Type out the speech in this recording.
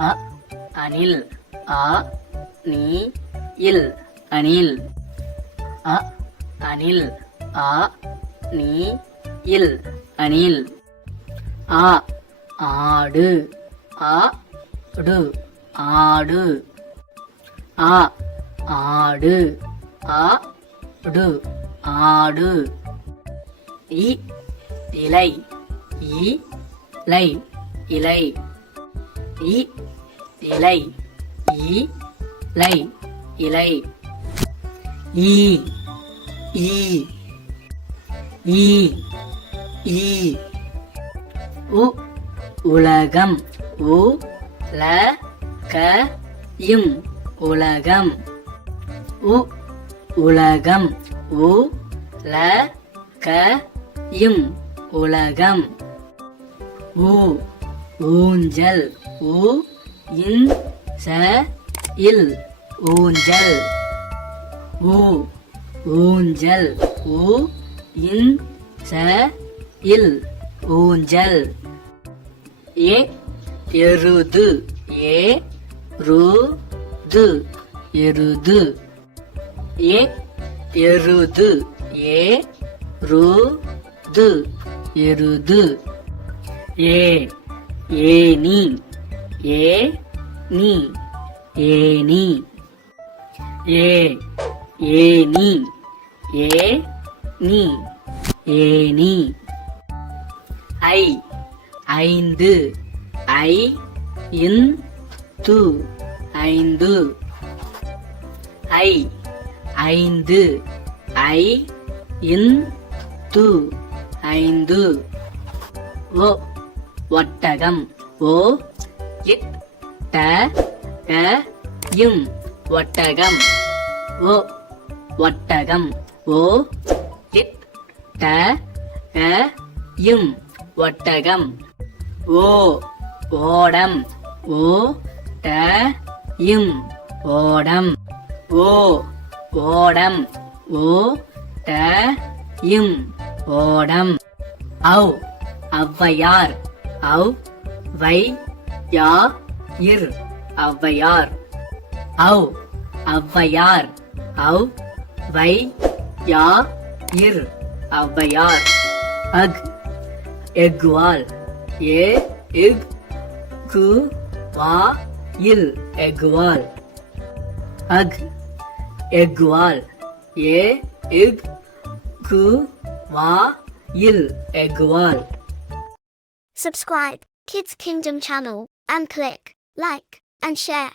அ அணில் ஆ நீ இல் அணில் அ அணில் ஆ நீ இல் அணில் ஆ ஆடு ஆ டு ஆடு ஆ ஆடு ஆ டு ஆடு இ இலை இலை இலை இ இலை இலை இலை ஈ ஈ ஈ ஈ உ உலகம் உ ல க இம் உலகம் உ உலகம் உ ல க இம் உலகம் ஊ ஊஞ்சல் உ இன் ச இல் ஊஞ்சல் ஊ ஊஞ்சல் உ இன் ச இல் ஊஞ்சல் ஏ எருது ஏ ரு து எருது ஏ எருது ஏ ரு து எருது ஏ ஏனி ஏ நீ ஏனி ஏ ஏனி ஏ நீ ஏனி ஐ ஐந்து ஐ இன் து ஐந்து ஐ ஐந்து ஐ இன் து ஐந்து ஓ ஒட்டகம் ஓ இட் ட க இம் ஒட்டகம் ஓ ஒட்டகம் ஓ இட் ட க இம் ஒட்டகம் ஓ ஓடம் ஓ ட இம் ஓடம் ஓ ஓடம் ஓ ட இம் ஓடம் ஔ ஔவையார் ஔ வை யா இர் ஔவையார் ஔ ஔவையார் ஔ வை யா இர் ஔவையார் அக் எக்வால் ஏ இக் கு வா இல் எக்வால் அக் எக்வால் ஏ இக் கு வா இல் எக்வால் Subscribe Kids Kingdom channel and click like and share.